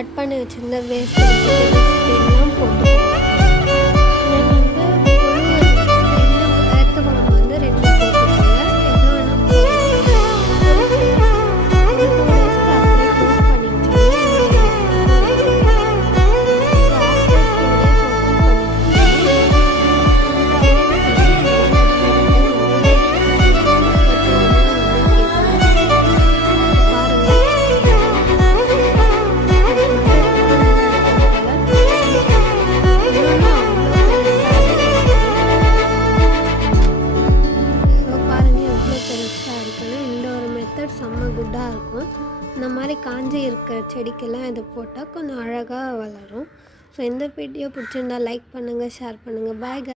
Cut பண்ணி வச்சுருந்த waste எல்லாம் போட்டுக்கோங்க. செம்ம குட்டாக இருக்கும். இந்த மாதிரி காஞ்சி இருக்கிற செடிக்கெல்லாம் இது போட்டால் கொஞ்சம் அழகாக வளரும். ஸோ இந்த வீடியோ பிடிச்சிருந்தா லைக் பண்ணுங்கள், ஷேர் பண்ணுங்கள். பாய்.